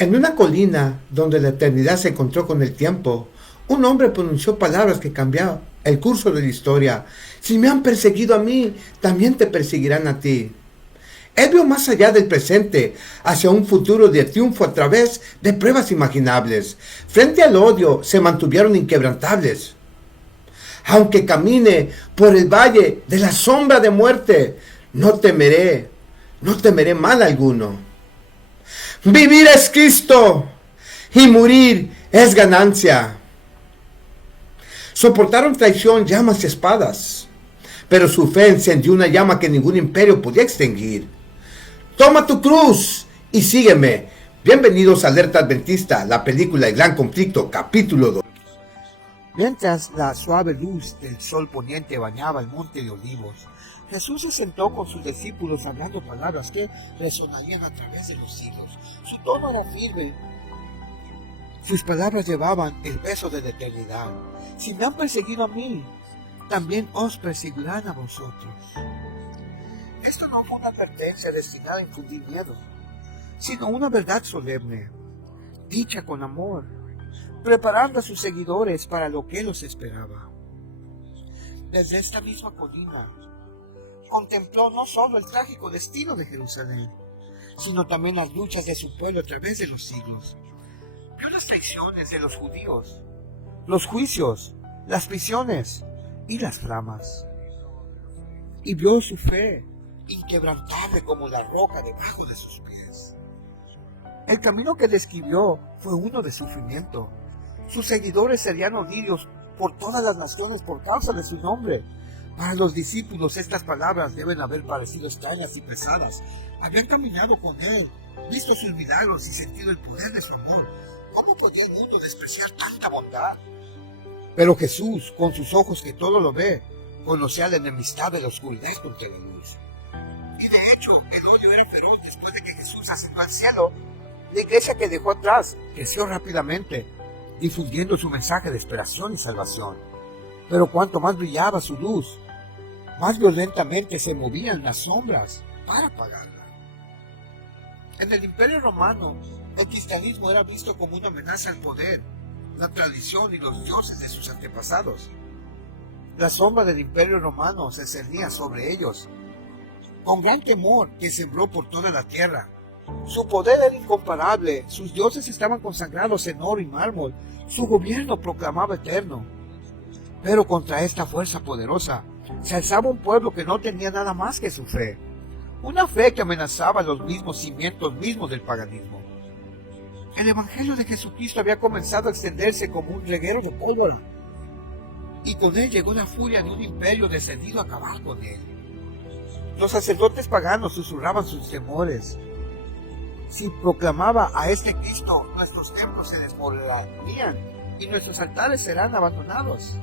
En una colina donde la eternidad se encontró con el tiempo, un hombre pronunció palabras que cambiaron el curso de la historia. Si me han perseguido a mí, también te perseguirán a ti. Él vio más allá del presente, hacia un futuro de triunfo a través de pruebas imaginables. Frente al odio, se mantuvieron inquebrantables. Aunque camine por el valle de la sombra de muerte, no temeré mal alguno. Vivir es Cristo y morir es ganancia. Soportaron traición, llamas y espadas, pero su fe encendió una llama que ningún imperio podía extinguir. Toma tu cruz y sígueme. Bienvenidos a Alerta Adventista, la película El Gran Conflicto, capítulo 2. Mientras la suave luz del sol poniente bañaba el monte de Olivos, Jesús se sentó con sus discípulos hablando palabras que resonarían a través de los siglos. Su tono era firme. Sus palabras llevaban el peso de la eternidad. Si me han perseguido a mí, también os perseguirán a vosotros. Esto no fue una advertencia destinada a infundir miedo, sino una verdad solemne, dicha con amor, preparando a sus seguidores para lo que los esperaba. Desde esta misma colina, contempló no solo el trágico destino de Jerusalén, sino también las luchas de su pueblo a través de los siglos. Vio las traiciones de los judíos, los juicios, las prisiones y las flamas. Y vio su fe, inquebrantable como la roca debajo de sus pies. El camino que describió fue uno de sufrimiento. Sus seguidores serían odiados por todas las naciones por causa de su nombre. Para los discípulos estas palabras deben haber parecido extrañas y pesadas. Habían caminado con él, visto sus milagros y sentido el poder de su amor. ¿Cómo podía el mundo despreciar tanta bondad? Pero Jesús, con sus ojos que todo lo ve, conocía la enemistad de la oscuridad contra la luz. Y de hecho, el odio era feroz después de que Jesús ascendió al cielo. La iglesia que dejó atrás creció rápidamente, difundiendo su mensaje de esperación y salvación. Pero cuanto más brillaba su luz, más violentamente se movían las sombras para apagarla. En el Imperio Romano, el cristianismo era visto como una amenaza al poder, la tradición y los dioses de sus antepasados. La sombra del Imperio Romano se cernía sobre ellos, con gran temor que sembró por toda la tierra. Su poder era incomparable, sus dioses estaban consagrados en oro y mármol, su gobierno proclamaba eterno. Pero contra esta fuerza poderosa se alzaba un pueblo que no tenía nada más que su fe, una fe que amenazaba los mismos cimientos mismos del paganismo. El Evangelio de Jesucristo había comenzado a extenderse como un reguero de pólvora, y con él llegó la furia de un imperio decidido a acabar con él. Los sacerdotes paganos susurraban sus temores. Si proclamaba a este Cristo, nuestros templos se desmoronarían y nuestros altares serán abandonados.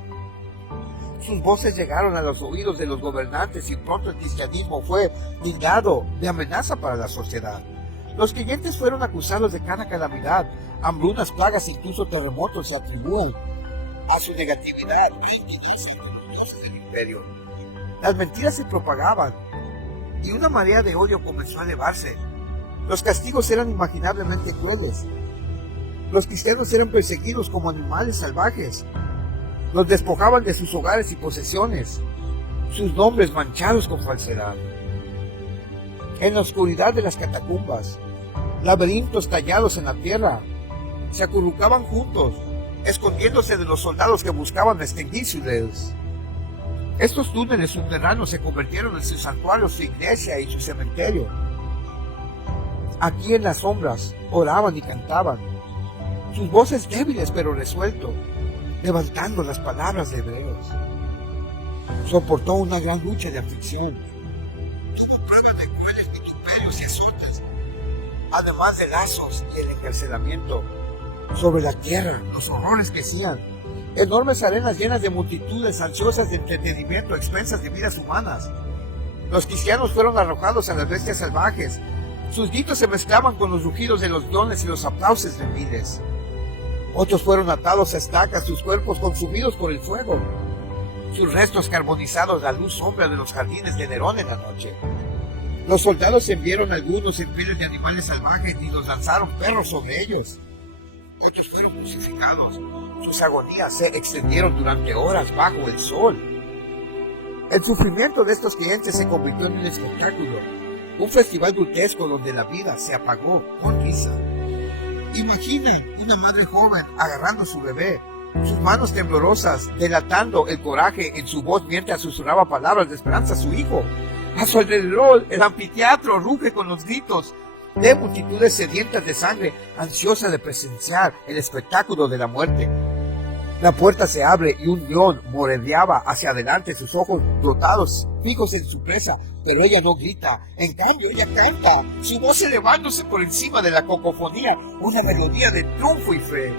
Sus voces llegaron a los oídos de los gobernantes y pronto el cristianismo fue tildado de amenaza para la sociedad. Los creyentes fueron acusados de cada calamidad, hambrunas, plagas, incluso terremotos se atribuyen a su negatividad frente a los dioses del imperio. Las mentiras se propagaban y una marea de odio comenzó a elevarse. Los castigos eran inimaginablemente crueles. Los cristianos eran perseguidos como animales salvajes. Los despojaban de sus hogares y posesiones, sus nombres manchados con falsedad. En la oscuridad de las catacumbas, laberintos tallados en la tierra, se acurrucaban juntos, escondiéndose de los soldados que buscaban extinguir su luz. Estos túneles subterráneos se convirtieron en su santuario, su iglesia y su cementerio. Aquí en las sombras oraban y cantaban, sus voces débiles pero resueltos, levantando las palabras de Hebreos. Soportó una gran lucha de aflicción, tuvo pruebas de crueles vituperios y azotes, además de lazos y el encarcelamiento. Sobre la tierra los horrores crecían, enormes arenas llenas de multitudes ansiosas de entretenimiento a expensas de vidas humanas. Los cristianos fueron arrojados a las bestias salvajes, sus gritos se mezclaban con los rugidos de los leones y los aplausos de miles. Otros fueron atados a estacas, sus cuerpos consumidos por el fuego, sus restos carbonizados a la luz sombra de los jardines de Nerón en la noche. Los soldados enviaron algunos en pieles de animales salvajes y los lanzaron perros sobre ellos. Otros fueron crucificados. Sus agonías se extendieron durante horas bajo el sol. El sufrimiento de estos clientes se convirtió en un espectáculo, un festival grotesco donde la vida se apagó con risa. Imaginan una madre joven agarrando a su bebé, sus manos temblorosas, delatando el coraje en su voz mientras susurraba palabras de esperanza a su hijo. A su alrededor, el anfiteatro ruge con los gritos de multitudes sedientas de sangre, ansiosas de presenciar el espectáculo de la muerte. La puerta se abre y un león moredeaba hacia adelante, sus ojos brotados, fijos en su presa, pero ella no grita. En cambio, ella canta, su voz elevándose por encima de la cacofonía, una melodía de triunfo y fe.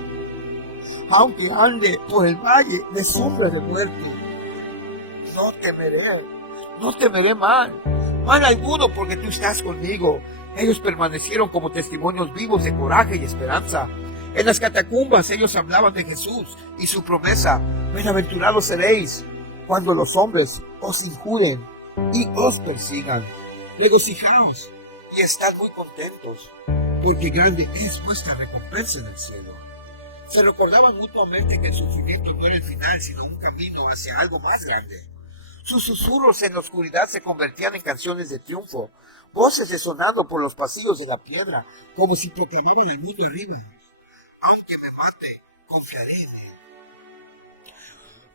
Aunque ande por el valle de sombra de muerte, no temeré mal alguno, porque tú estás conmigo. Ellos permanecieron como testimonios vivos de coraje y esperanza. En las catacumbas ellos hablaban de Jesús y su promesa: bienaventurados seréis cuando los hombres os injuren y os persigan. Regocijaos y estad muy contentos, porque grande es vuestra recompensa en el cielo. Se recordaban mutuamente que el sufrimiento no era el final, sino un camino hacia algo más grande. Sus susurros en la oscuridad se convertían en canciones de triunfo, voces resonando por los pasillos de la piedra, como si proclamaran el mundo arriba: aunque me mate, confiaré en él.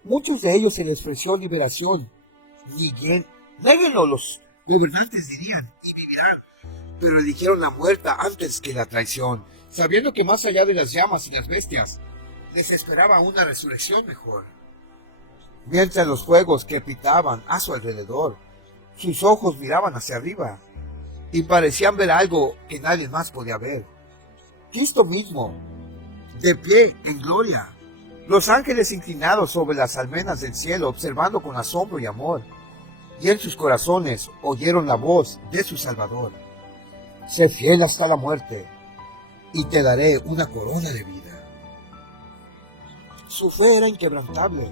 Muchos de ellos se les ofreció liberación. Néguenlo, los gobernantes dirían, y vivirán. Pero eligieron la muerte antes que la traición, sabiendo que más allá de las llamas y las bestias, les esperaba una resurrección mejor. Mientras los fuegos crepitaban a su alrededor, sus ojos miraban hacia arriba y parecían ver algo que nadie más podía ver. Cristo mismo, de pie en gloria, los ángeles inclinados sobre las almenas del cielo, observando con asombro y amor, y en sus corazones oyeron la voz de su Salvador: sé fiel hasta la muerte, y te daré una corona de vida. Su fe era inquebrantable.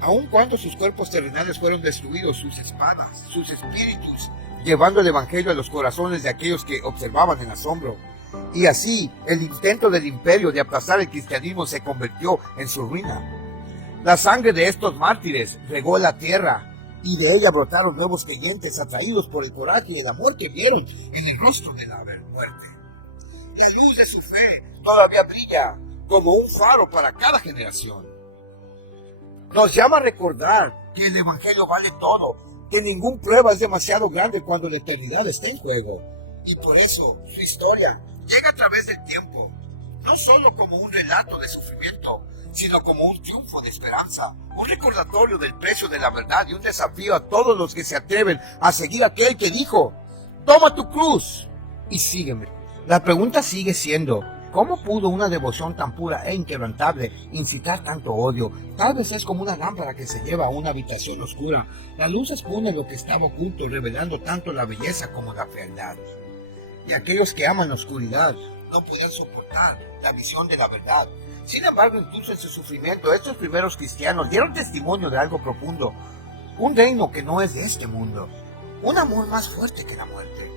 Aun cuando sus cuerpos terrenales fueron destruidos, sus espadas, sus espíritus, llevando el evangelio a los corazones de aquellos que observaban en asombro. Y así, el intento del imperio de aplastar el cristianismo se convirtió en su ruina. La sangre de estos mártires regó la tierra, y de ella brotaron nuevos creyentes atraídos por el coraje y el amor que vieron en el rostro de la muerte. La luz de su fe todavía brilla como un faro para cada generación. Nos llama a recordar que el evangelio vale todo, que ninguna prueba es demasiado grande cuando la eternidad está en juego. Y por eso su historia llega a través del tiempo, no solo como un relato de sufrimiento, sino como un triunfo de esperanza, un recordatorio del precio de la verdad y un desafío a todos los que se atreven a seguir a aquel que dijo: toma tu cruz y sígueme. La pregunta sigue siendo: ¿cómo pudo una devoción tan pura e inquebrantable incitar tanto odio? Tal vez es como una lámpara que se lleva a una habitación oscura. La luz expone lo que estaba oculto, revelando tanto la belleza como la fealdad. Y aquellos que aman la oscuridad no podían soportar la visión de la verdad. Sin embargo, incluso en su sufrimiento, estos primeros cristianos dieron testimonio de algo profundo, un reino que no es de este mundo, un amor más fuerte que la muerte,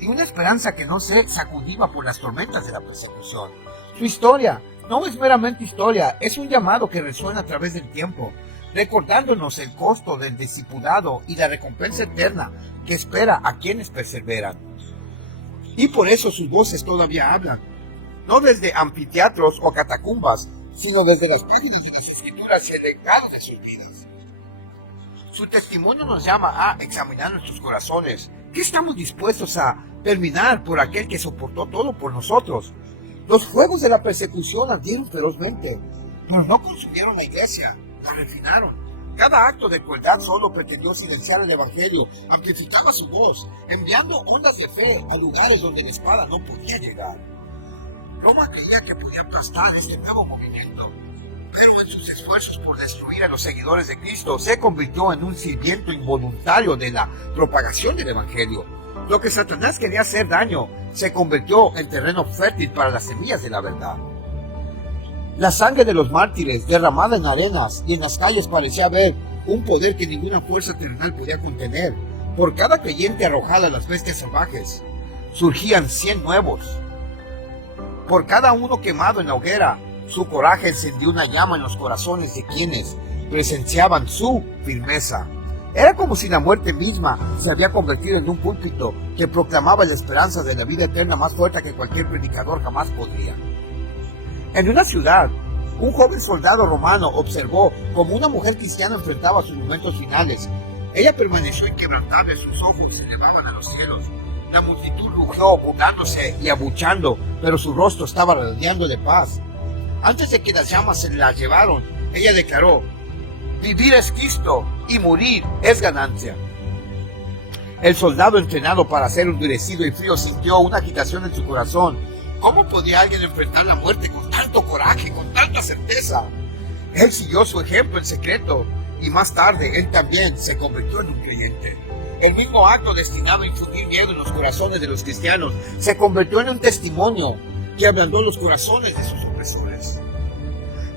y una esperanza que no se sacudía por las tormentas de la persecución. Su historia no es meramente historia, es un llamado que resuena a través del tiempo, recordándonos el costo del discipulado y la recompensa eterna que espera a quienes perseveran. Y por eso sus voces todavía hablan, no desde anfiteatros o catacumbas, sino desde las páginas de las Escrituras y el legado de sus vidas. Su testimonio nos llama a examinar nuestros corazones. ¿Qué estamos dispuestos a terminar por aquel que soportó todo por nosotros? Los fuegos de la persecución ardieron ferozmente, pero no consumieron la iglesia, la refinaron. Cada acto de crueldad solo pretendió silenciar el evangelio, amplificaba su voz, enviando ondas de fe a lugares donde la espada no podía llegar. Roma creía que podía aplastar este nuevo movimiento, pero en sus esfuerzos por destruir a los seguidores de Cristo se convirtió en un sirviento involuntario de la propagación del evangelio. Lo que Satanás quería hacer daño se convirtió en terreno fértil para las semillas de la verdad. La sangre de los mártires derramada en arenas y en las calles parecía haber un poder que ninguna fuerza terrenal podía contener. Por cada creyente arrojado a las bestias salvajes, surgían 100 nuevos. Por cada uno quemado en la hoguera, su coraje encendió una llama en los corazones de quienes presenciaban su firmeza. Era como si la muerte misma se había convertido en un púlpito que proclamaba la esperanza de la vida eterna más fuerte que cualquier predicador jamás podría. En una ciudad, un joven soldado romano observó cómo una mujer cristiana enfrentaba sus momentos finales. Ella permaneció inquebrantable, sus ojos se elevaban a los cielos. La multitud rugió, burlándose y abuchando, pero su rostro estaba radiando de paz. Antes de que las llamas se la llevaron, ella declaró: vivir es Cristo y morir es ganancia. El soldado entrenado para ser endurecido y frío sintió una agitación en su corazón. ¿Cómo podía alguien enfrentar la muerte con tanto coraje, con tanta certeza? Él siguió su ejemplo en secreto y más tarde él también se convirtió en un creyente. El mismo acto destinado a infundir miedo en los corazones de los cristianos se convirtió en un testimonio que ablandó los corazones de sus opresores.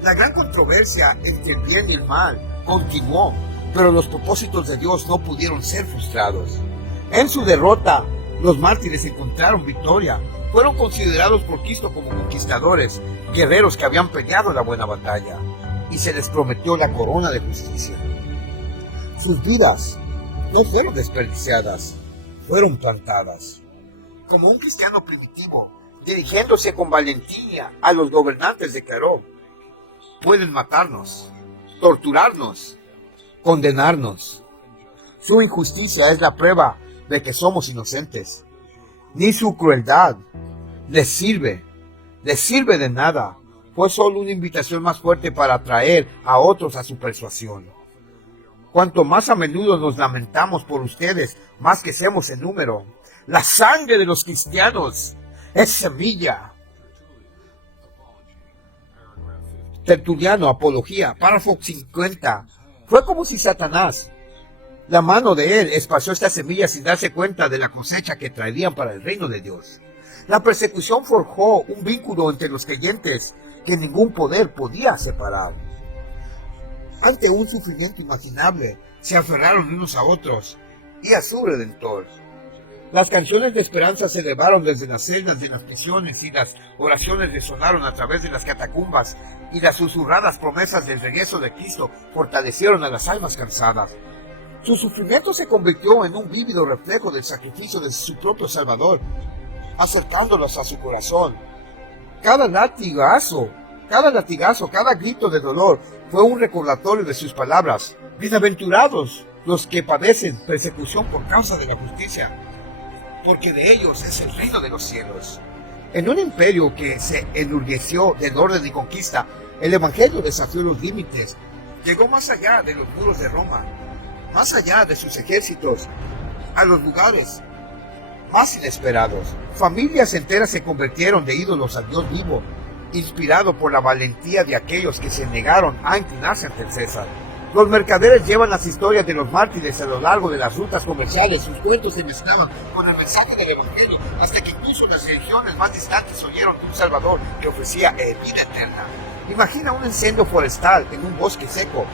La gran controversia entre el bien y el mal continuó, pero los propósitos de Dios no pudieron ser frustrados. En su derrota, los mártires encontraron victoria. Fueron considerados por Cristo como conquistadores, guerreros que habían peleado la buena batalla, y se les prometió la corona de justicia. Sus vidas no fueron desperdiciadas, fueron plantadas. Como un cristiano primitivo, dirigiéndose con valentía a los gobernantes, declaró: pueden matarnos, torturarnos, condenarnos. Su injusticia es la prueba de que somos inocentes. Ni su crueldad les sirve de nada. Fue solo una invitación más fuerte para atraer a otros a su persuasión. Cuanto más a menudo nos lamentamos por ustedes, más crecemos en número. La sangre de los cristianos es semilla. Tertuliano, Apología, párrafo 50. Fue como si Satanás, la mano de él, esparció estas semillas sin darse cuenta de la cosecha que traerían para el reino de Dios. La persecución forjó un vínculo entre los creyentes que ningún poder podía separar. Ante un sufrimiento inimaginable, se aferraron unos a otros y a su Redentor. Las canciones de esperanza se elevaron desde las celdas de las prisiones y las oraciones resonaron a través de las catacumbas y las susurradas promesas del regreso de Cristo fortalecieron a las almas cansadas. Su sufrimiento se convirtió en un vívido reflejo del sacrificio de su propio Salvador, acercándolos a su corazón. Cada latigazo, cada grito de dolor fue un recordatorio de sus palabras. Bienaventurados los que padecen persecución por causa de la justicia, porque de ellos es el reino de los cielos. En un imperio que se enorgulleció del orden y conquista, el Evangelio desafió los límites, llegó más allá de los muros de Roma, más allá de sus ejércitos, a los lugares más inesperados. Familias enteras se convirtieron de ídolos al Dios vivo, inspirado por la valentía de aquellos que se negaron a inclinarse ante el César. Los mercaderes llevan las historias de los mártires a lo largo de las rutas comerciales. Sus cuentos se mezclaban con el mensaje del Evangelio, hasta que incluso las religiones más distantes oyeron de un Salvador que ofrecía vida eterna. Imagina un incendio forestal en un bosque seco.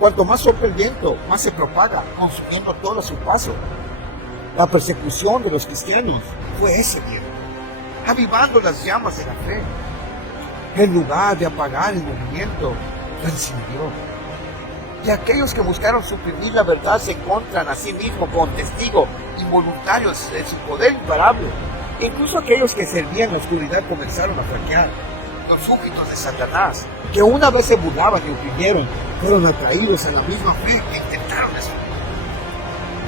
Cuanto más sopla el viento, más se propaga, consumiendo todo a su paso. La persecución de los cristianos fue ese viento, avivando las llamas de la fe. En lugar de apagar el movimiento, lo encendió. Y aquellos que buscaron suprimir la verdad se encuentran a sí mismos con testigos involuntarios de su poder imparable. Incluso aquellos que servían la oscuridad comenzaron a flaquear. Los súbditos de Satanás, que una vez se burlaban y oprimieron, fueron atraídos a la misma fe que intentaron destruir.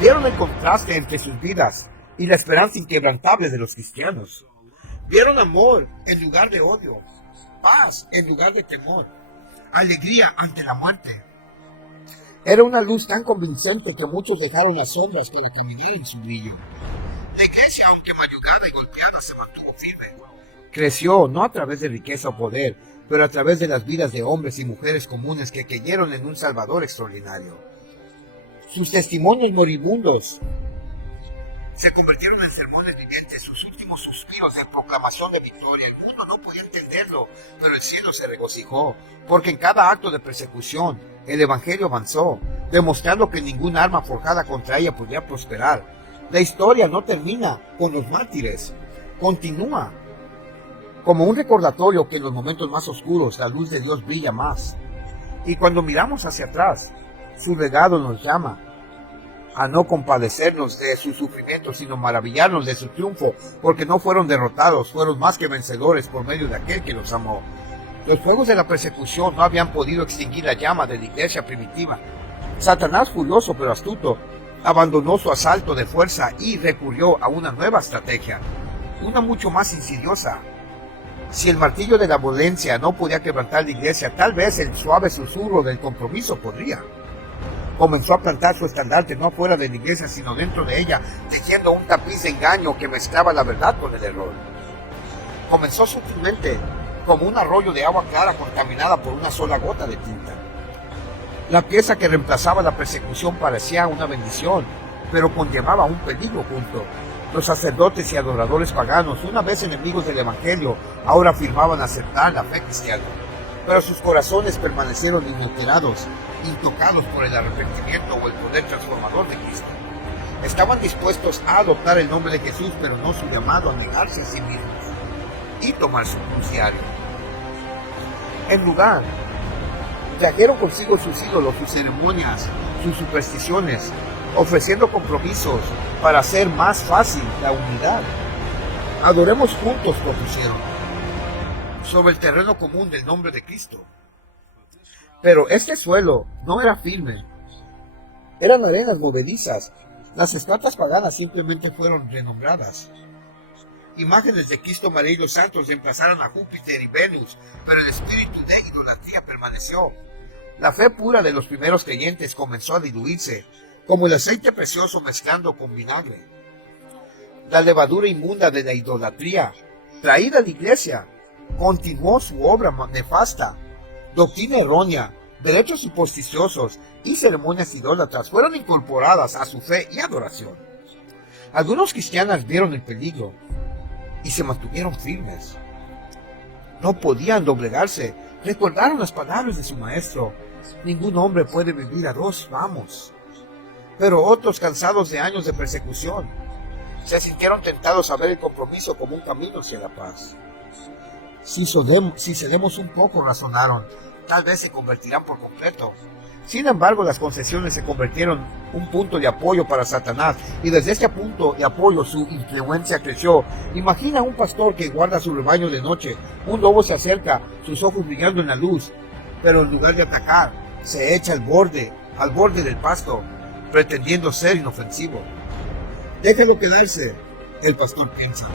Vieron el contraste entre sus vidas y la esperanza inquebrantable de los cristianos. Vieron amor en lugar de odio, paz en lugar de temor, alegría ante la muerte. Era una luz tan convincente que muchos dejaron las sombras para que midieran su brillo. La iglesia, aunque mayugada y golpeada, se mantuvo firme. Creció no a través de riqueza o poder, pero a través de las vidas de hombres y mujeres comunes que creyeron en un Salvador extraordinario. Sus testimonios moribundos se convirtieron en sermones vivientes, sus últimos suspiros de proclamación de victoria. El mundo no podía entenderlo, pero el cielo se regocijó, porque en cada acto de persecución el Evangelio avanzó. demostrando que ningún arma forjada contra ella podría prosperar. La historia no termina con los mártires, continúa como un recordatorio que en los momentos más oscuros la luz de Dios brilla más. Y cuando miramos hacia atrás, su legado nos llama a no compadecernos de su sufrimiento, sino maravillarnos de su triunfo, porque no fueron derrotados, fueron más que vencedores por medio de aquel que los amó. Los fuegos de la persecución no habían podido extinguir la llama de la iglesia primitiva. Satanás, furioso pero astuto, abandonó su asalto de fuerza y recurrió a una nueva estrategia, una mucho más insidiosa. Si el martillo de la violencia no podía quebrantar la iglesia, tal vez el suave susurro del compromiso podría. Comenzó a plantar su estandarte no fuera de la iglesia, sino dentro de ella, tejiendo un tapiz de engaño que mezclaba la verdad con el error. Comenzó sutilmente, como un arroyo de agua clara contaminada por una sola gota de tinta. La pieza que reemplazaba la persecución parecía una bendición, pero conllevaba un peligro junto. Los sacerdotes y adoradores paganos, una vez enemigos del Evangelio, ahora afirmaban aceptar la fe cristiana. Pero sus corazones permanecieron inalterados, intocados por el arrepentimiento o el poder transformador de Cristo. Estaban dispuestos a adoptar el nombre de Jesús, pero no su llamado a negarse a sí mismos y tomar su cruz diario. En lugar, trajeron consigo sus ídolos, sus ceremonias, sus supersticiones, ofreciendo compromisos para hacer más fácil la unidad. Adoremos juntos, propusieron, sobre el terreno común del nombre de Cristo. Pero este suelo no era firme, eran arenas movedizas. Las estatuas paganas simplemente fueron renombradas. Imágenes de Cristo, María y los santos reemplazaron a Júpiter y Venus, pero el espíritu de idolatría permaneció. La fe pura de los primeros creyentes comenzó a diluirse, como el aceite precioso mezclando con vinagre. La levadura inmunda de la idolatría, traída a la iglesia, continuó su obra nefasta. Doctrina errónea, derechos supersticiosos y ceremonias idólatras fueron incorporadas a su fe y adoración. Algunos cristianos vieron el peligro y se mantuvieron firmes. No podían doblegarse. Recordaron las palabras de su maestro: ningún hombre puede vivir a dos amos. Pero otros, cansados de años de persecución, se sintieron tentados a ver el compromiso como un camino hacia la paz. Si cedemos un poco, razonaron, tal vez se convertirán por completo. Sin embargo, las concesiones se convirtieron en un punto de apoyo para Satanás, y desde este punto de apoyo su influencia creció. Imagina un pastor que guarda su rebaño de noche. Un lobo se acerca, sus ojos brillando en la luz, pero en lugar de atacar, se echa al borde del pasto, pretendiendo ser inofensivo. Déjelo quedarse, el pastor piensa.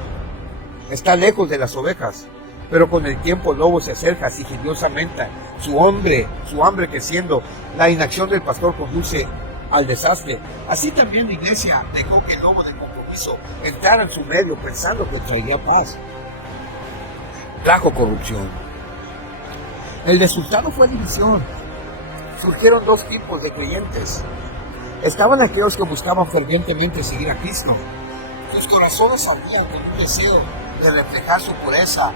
Está lejos de las ovejas. Pero con el tiempo el lobo se acerca sigilosamente, su hambre creciendo. La inacción del pastor conduce al desastre. Así también la iglesia dejó que el lobo del compromiso entrara en su medio pensando que traería paz. Trajo corrupción. El resultado fue división. Surgieron dos tipos de creyentes. Estaban aquellos que buscaban fervientemente seguir a Cristo. Sus corazones ardían con un deseo de reflejar su pureza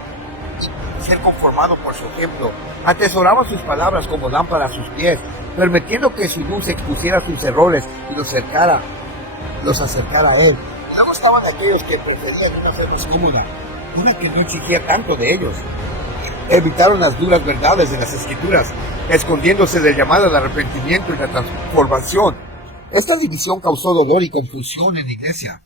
y ser conformado por su ejemplo. Atesoraban sus palabras como lámpara a sus pies, permitiendo que su luz expusiera sus errores y los acercara a Él. Luego estaban aquellos que preferían una fe más cómoda, una que no exigía tanto de ellos. Evitaron las duras verdades de las Escrituras, escondiéndose del llamado al arrepentimiento y la transformación. Esta división causó dolor y confusión en la iglesia.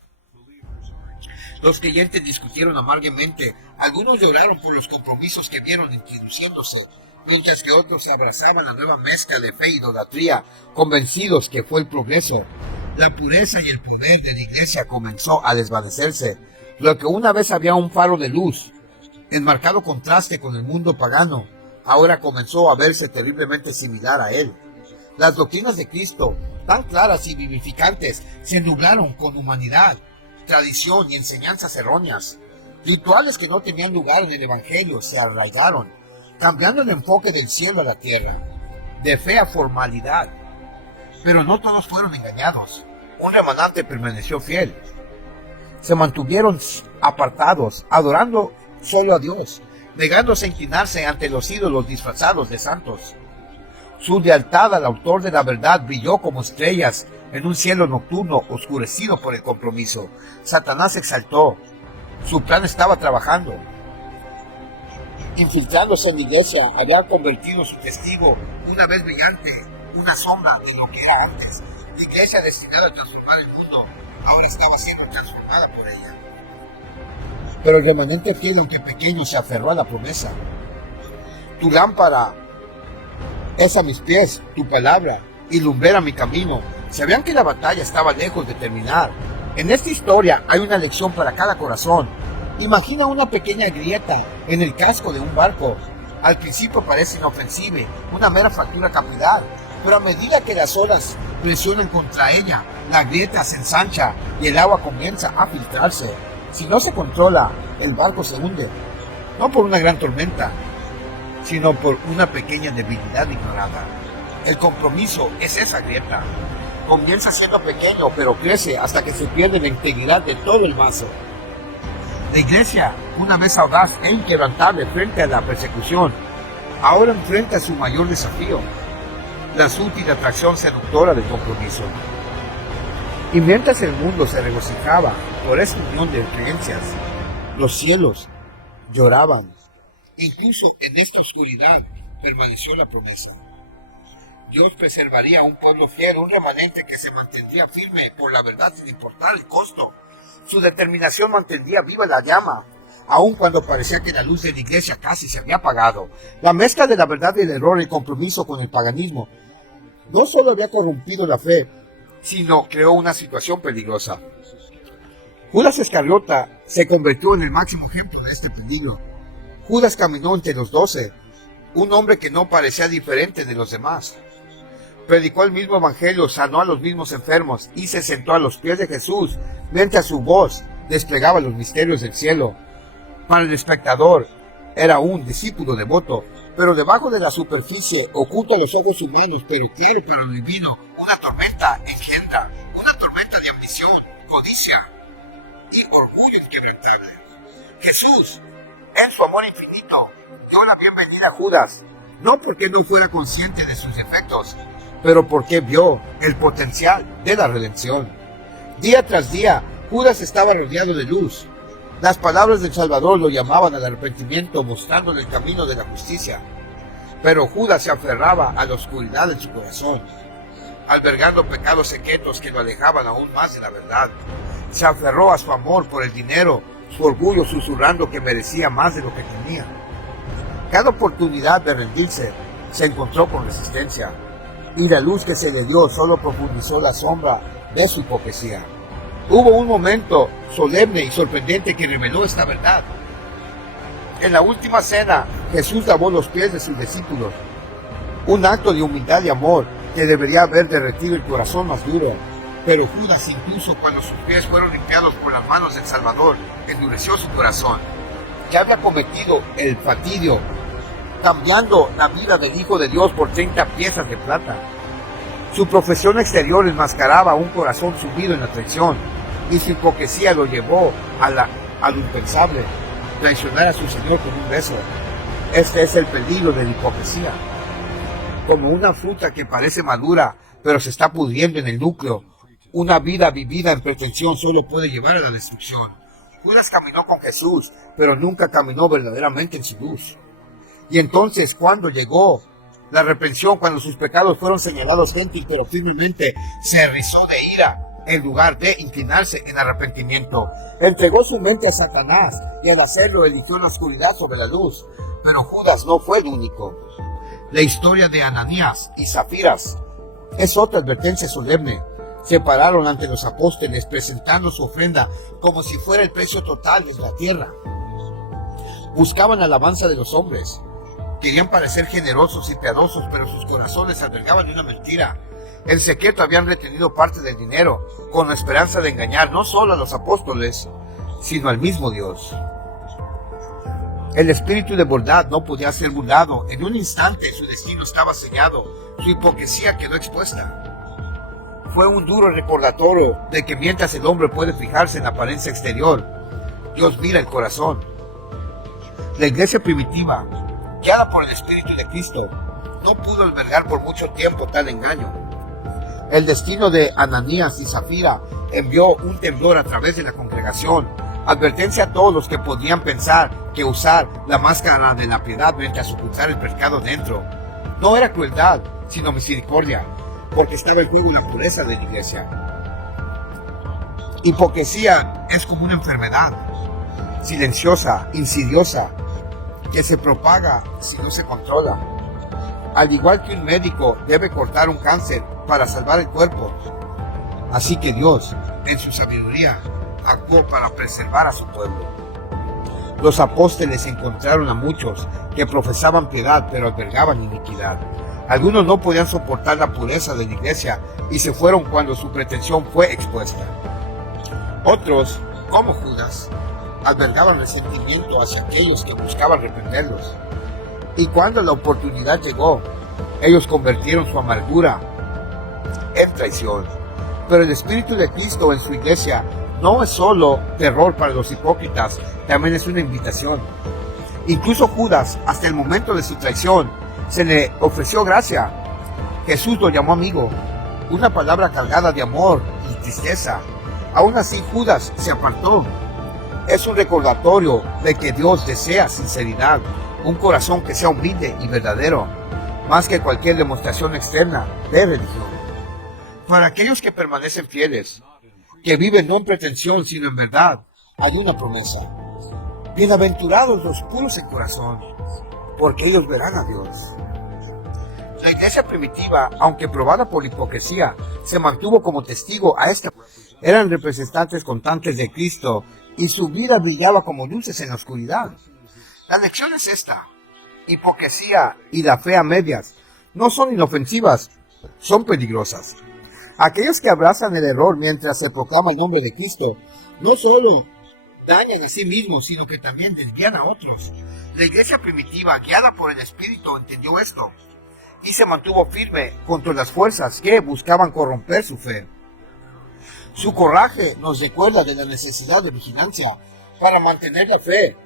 Los creyentes discutieron amargamente. Algunos lloraron por los compromisos que vieron introduciéndose, mientras que otros abrazaban la nueva mezcla de fe e idolatría, convencidos que fue el progreso. La pureza y el poder de la iglesia comenzó a desvanecerse. Lo que una vez había un faro de luz, en marcado contraste con el mundo pagano, ahora comenzó a verse terriblemente similar a él. Las doctrinas de Cristo, tan claras y vivificantes, se nublaron con humanidad, tradición y enseñanzas erróneas. Rituales que no tenían lugar en el Evangelio se arraigaron, cambiando el enfoque del cielo a la tierra, de fe a formalidad. Pero no todos fueron engañados. Un remanente permaneció fiel. Se mantuvieron apartados, adorando solo a Dios, negándose a inclinarse ante los ídolos disfrazados de santos. Su lealtad al autor de la verdad brilló como estrellas en un cielo nocturno oscurecido por el compromiso. Satanás se exaltó. Su plan estaba trabajando. Infiltrándose en la iglesia, había convertido su testigo, una vez brillante, una sombra de lo que era antes. La iglesia destinada a transformar el mundo, ahora estaba siendo transformada por ella. Pero el remanente fiel, aunque pequeño, se aferró a la promesa. Tu lámpara es a mis pies, tu palabra, y lumbrera mi camino. Sabían que la batalla estaba lejos de terminar. En esta historia hay una lección para cada corazón. Imagina una pequeña grieta en el casco de un barco. Al principio parece inofensiva, una mera fractura capilar, pero a medida que las olas presionan contra ella, la grieta se ensancha y el agua comienza a filtrarse. Si no se controla, el barco se hunde, no por una gran tormenta, sino por una pequeña debilidad ignorada. El compromiso es esa grieta. Comienza siendo pequeño, pero crece hasta que se pierde la integridad de todo el vaso. La iglesia, una vez audaz e inquebrantable frente a la persecución, ahora enfrenta su mayor desafío, la sutil atracción seductora del compromiso. Y mientras el mundo se regocijaba por esta unión de creencias, los cielos lloraban. Incluso en esta oscuridad permaneció la promesa. Dios preservaría a un pueblo fiel, un remanente que se mantendría firme por la verdad sin importar el costo. Su determinación mantendría viva la llama, aun cuando parecía que la luz de la iglesia casi se había apagado. La mezcla de la verdad y el error y el compromiso con el paganismo no solo había corrompido la fe, sino creó una situación peligrosa. Judas Iscariote se convirtió en el máximo ejemplo de este peligro. Judas caminó entre los 12, un hombre que no parecía diferente de los demás. Predicó el mismo evangelio, sanó a los mismos enfermos y se sentó a los pies de Jesús mientras su voz desplegaba los misterios del cielo. Para el espectador era un discípulo devoto, pero debajo de la superficie, oculto a los ojos humanos, pero claro para lo divino, una tormenta engendra, una tormenta de ambición, codicia y orgullo inquebrantable. Jesús, en su amor infinito, dio la bienvenida a Judas, no porque no fuera consciente de sus defectos, pero porque vio el potencial de la redención. Día tras día, Judas estaba rodeado de luz. Las palabras del Salvador lo llamaban al arrepentimiento, mostrándole el camino de la justicia. Pero Judas se aferraba a la oscuridad de su corazón, albergando pecados secretos que lo alejaban aún más de la verdad. Se aferró a su amor por el dinero, su orgullo susurrando que merecía más de lo que tenía. Cada oportunidad de rendirse se encontró con resistencia, y la luz que se le dio solo profundizó la sombra de su hipocresía. Hubo un momento solemne y sorprendente que reveló esta verdad. En la última cena, Jesús lavó los pies de sus discípulos, un acto de humildad y amor que debería haber derretido el corazón más duro. Pero Judas, incluso cuando sus pies fueron limpiados por las manos del Salvador, endureció su corazón. Ya había cometido el fatidio, cambiando la vida del Hijo de Dios por 30 piezas de plata. Su profesión exterior enmascaraba un corazón sumido en la traición, y su hipocresía lo llevó a lo impensable, traicionar a su Señor con un beso. Este es el peligro de la hipocresía. Como una fruta que parece madura, pero se está pudriendo en el núcleo, una vida vivida en pretensión solo puede llevar a la destrucción. Judas caminó con Jesús, pero nunca caminó verdaderamente en su luz. Y entonces, cuando llegó la reprensión, cuando sus pecados fueron señalados gentil, pero firmemente, se rizó de ira en lugar de inclinarse en arrepentimiento. Entregó su mente a Satanás y al hacerlo eligió la oscuridad sobre la luz. Pero Judas no fue el único. La historia de Ananías y Zafiras es otra advertencia solemne. Se pararon ante los apóstoles presentando su ofrenda como si fuera el precio total de la tierra. Buscaban alabanza de los hombres. Querían parecer generosos y piadosos, pero sus corazones albergaban una mentira. En secreto habían retenido parte del dinero, con la esperanza de engañar no solo a los apóstoles, sino al mismo Dios. El espíritu de bondad no podía ser burlado. En un instante su destino estaba sellado. Su hipocresía quedó expuesta. Fue un duro recordatorio de que mientras el hombre puede fijarse en la apariencia exterior, Dios mira el corazón. La iglesia primitiva, guiada por el Espíritu de Cristo, no pudo albergar por mucho tiempo tal engaño. El destino de Ananías y Zafira envió un temblor a través de la congregación, advertencia a todos los que podían pensar que usar la máscara de la piedad mientras ocultar el pecado dentro no era crueldad, sino misericordia, porque estaba en juego la pureza de la iglesia. Hipocresía es como una enfermedad, silenciosa, insidiosa, que se propaga si no se controla. Al igual que un médico debe cortar un cáncer para salvar el cuerpo, así que Dios, en su sabiduría, actuó para preservar a su pueblo. Los apóstoles encontraron a muchos que profesaban piedad pero albergaban iniquidad. Algunos no podían soportar la pureza de la iglesia y se fueron cuando su pretensión fue expuesta. Otros, como Judas, albergaban resentimiento hacia aquellos que buscaban reprenderlos. Y cuando la oportunidad llegó, ellos convirtieron su amargura en traición. Pero el Espíritu de Cristo en su iglesia no es solo terror para los hipócritas, también es una invitación. Incluso Judas, hasta el momento de su traición, se le ofreció gracia. Jesús lo llamó amigo, una palabra cargada de amor y tristeza. Aún así Judas se apartó. Es un recordatorio de que Dios desea sinceridad, un corazón que sea humilde y verdadero, más que cualquier demostración externa de religión. Para aquellos que permanecen fieles, que viven no en pretensión sino en verdad, hay una promesa. Bienaventurados los puros en corazón, porque ellos verán a Dios. La iglesia primitiva, aunque probada por la hipocresía, se mantuvo como testigo a esta. Eran representantes constantes de Cristo y su vida brillaba como luces en la oscuridad. La lección es esta: hipocresía y la fe a medias no son inofensivas, son peligrosas. Aquellos que abrazan el error mientras se proclama el nombre de Cristo, no solo dañan a sí mismos, sino que también desvían a otros. La iglesia primitiva, guiada por el Espíritu, entendió esto y se mantuvo firme contra las fuerzas que buscaban corromper su fe. Su coraje nos recuerda de la necesidad de vigilancia para mantener la fe.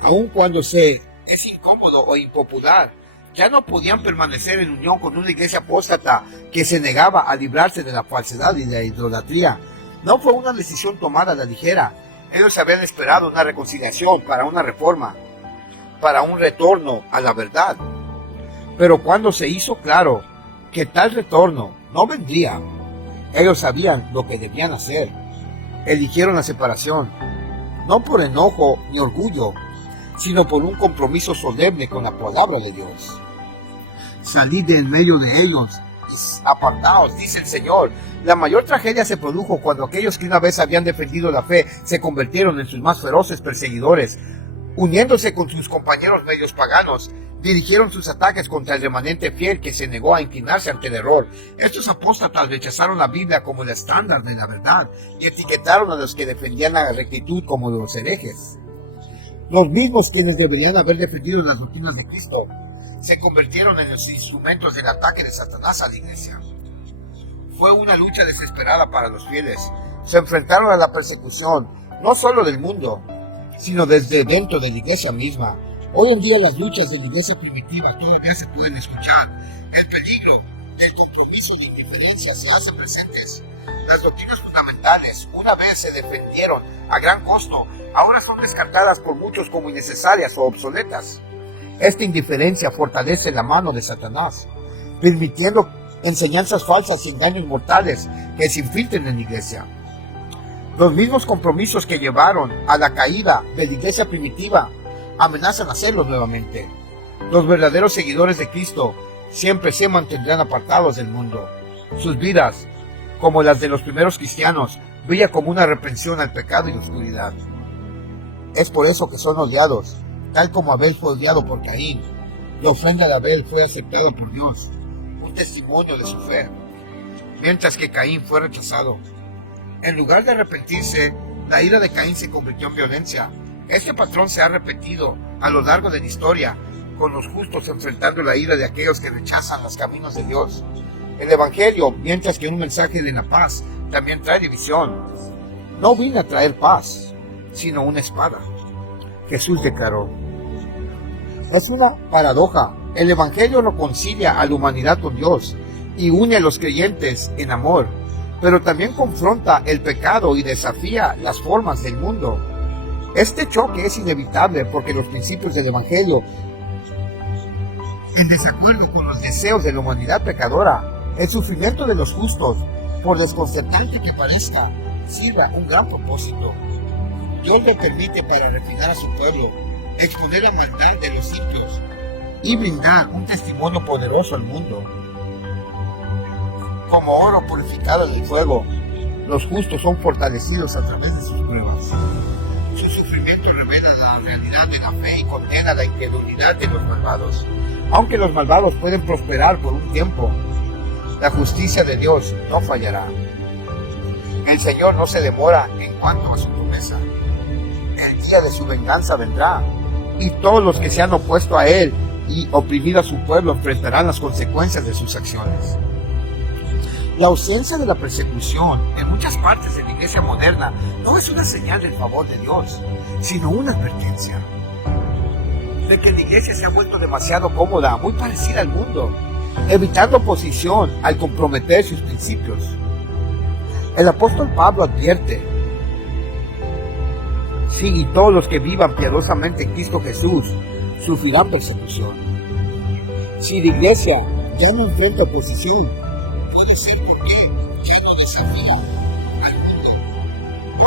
Aun cuando es incómodo o impopular, ya no podían permanecer en unión con una iglesia apóstata que se negaba a librarse de la falsedad y de la idolatría. No fue una decisión tomada a la ligera. Ellos habían esperado una reconciliación para una reforma, para un retorno a la verdad. Pero cuando se hizo claro que tal retorno no vendría, ellos sabían lo que debían hacer. Eligieron la separación, no por enojo ni orgullo, sino por un compromiso solemne con la palabra de Dios. Salid de en medio de ellos, apartaos, dice el Señor. La mayor tragedia se produjo cuando aquellos que una vez habían defendido la fe se convirtieron en sus más feroces perseguidores. Uniéndose con sus compañeros medios paganos, dirigieron sus ataques contra el remanente fiel que se negó a inclinarse ante el error. Estos apóstatas rechazaron la Biblia como el estándar de la verdad y etiquetaron a los que defendían la rectitud como los herejes. Los mismos quienes deberían haber defendido las doctrinas de Cristo se convirtieron en los instrumentos del ataque de Satanás a la iglesia. Fue una lucha desesperada para los fieles. Se enfrentaron a la persecución, no solo del mundo, sino desde dentro de la iglesia misma. Hoy en día las luchas de la iglesia primitiva todavía se pueden escuchar. El peligro del compromiso de indiferencia se hacen presentes. Las doctrinas fundamentales, una vez se defendieron a gran costo, ahora son descartadas por muchos como innecesarias o obsoletas. Esta indiferencia fortalece la mano de Satanás, permitiendo enseñanzas falsas y engaños mortales que se infiltren en la iglesia. Los mismos compromisos que llevaron a la caída de la iglesia primitiva amenazan hacerlo nuevamente. Los verdaderos seguidores de Cristo siempre se mantendrán apartados del mundo. Sus vidas, como las de los primeros cristianos, brillan como una reprensión al pecado y la oscuridad. Es por eso que son odiados, tal como Abel fue odiado por Caín. La ofrenda de Abel fue aceptada por Dios, un testimonio de su fe, mientras que Caín fue rechazado. En lugar de arrepentirse, la ira de Caín se convirtió en violencia. Este patrón se ha repetido a lo largo de la historia, con los justos enfrentando la ira de aquellos que rechazan los caminos de Dios. El Evangelio, mientras que un mensaje de la paz, también trae división. No vine a traer paz, sino una espada. Jesús declaró. Es una paradoja El Evangelio reconcilia a la humanidad con Dios y une a los creyentes en amor, pero también confronta el pecado y desafía las formas del mundo. Este choque es inevitable porque los principios del Evangelio, en desacuerdo con los deseos de la humanidad pecadora, el sufrimiento de los justos, por desconcertante que parezca, sirva un gran propósito. Dios le permite para refinar a su pueblo, exponer la maldad de los impios y brindar un testimonio poderoso al mundo. Como oro purificado en el fuego, los justos son fortalecidos a través de sus pruebas. Su sufrimiento revela la realidad de la fe y condena la incredulidad de los malvados. Aunque los malvados pueden prosperar por un tiempo, la justicia de Dios no fallará. El Señor no se demora en cuanto a su promesa. El día de su venganza vendrá, y todos los que se han opuesto a Él y oprimido a su pueblo enfrentarán las consecuencias de sus acciones. La ausencia de la persecución en muchas partes de la iglesia moderna no es una señal del favor de Dios, sino una advertencia de que la iglesia se ha vuelto demasiado cómoda, muy parecida al mundo, evitando oposición al comprometer sus principios. El apóstol Pablo advierte: sí, y todos los que vivan piadosamente en Cristo Jesús sufrirán persecución. Si la iglesia ya no enfrenta oposición, puede ser porque ya no desafía al mundo.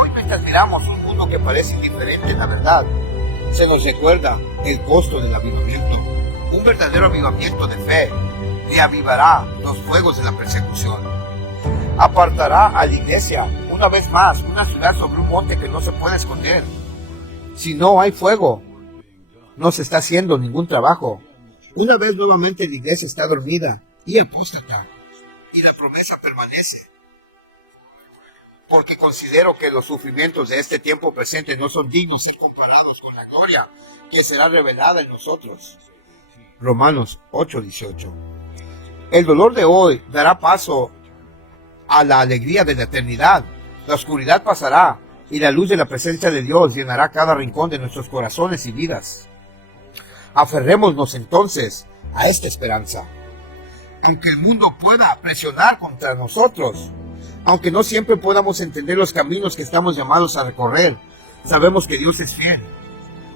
Hoy, mientras miramos un mundo que parece indiferente, la verdad, se nos recuerda el costo del avivamiento. Un verdadero avivamiento de fe reavivará los fuegos de la persecución. Apartará a la iglesia, una vez más, una ciudad sobre un monte que no se puede esconder. Si no hay fuego, no se está haciendo ningún trabajo. Una vez nuevamente la iglesia está dormida y apóstata, y la promesa permanece. Porque considero que los sufrimientos de este tiempo presente no son dignos de ser comparados con la gloria que será revelada en nosotros. Romanos 8:18. El dolor de hoy dará paso a la alegría de la eternidad. La oscuridad pasará y la luz de la presencia de Dios llenará cada rincón de nuestros corazones y vidas. Aferrémonos entonces a esta esperanza. Aunque el mundo pueda presionar contra nosotros, aunque no siempre podamos entender los caminos que estamos llamados a recorrer, sabemos que Dios es fiel.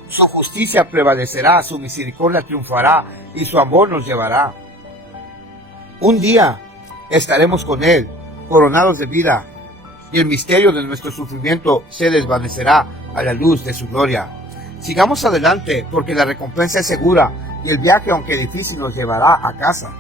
Su justicia prevalecerá, su misericordia triunfará y su amor nos llevará. Un día estaremos con Él, coronados de vida, y el misterio de nuestro sufrimiento se desvanecerá a la luz de su gloria. Sigamos adelante, porque la recompensa es segura y el viaje, aunque difícil, nos llevará a casa.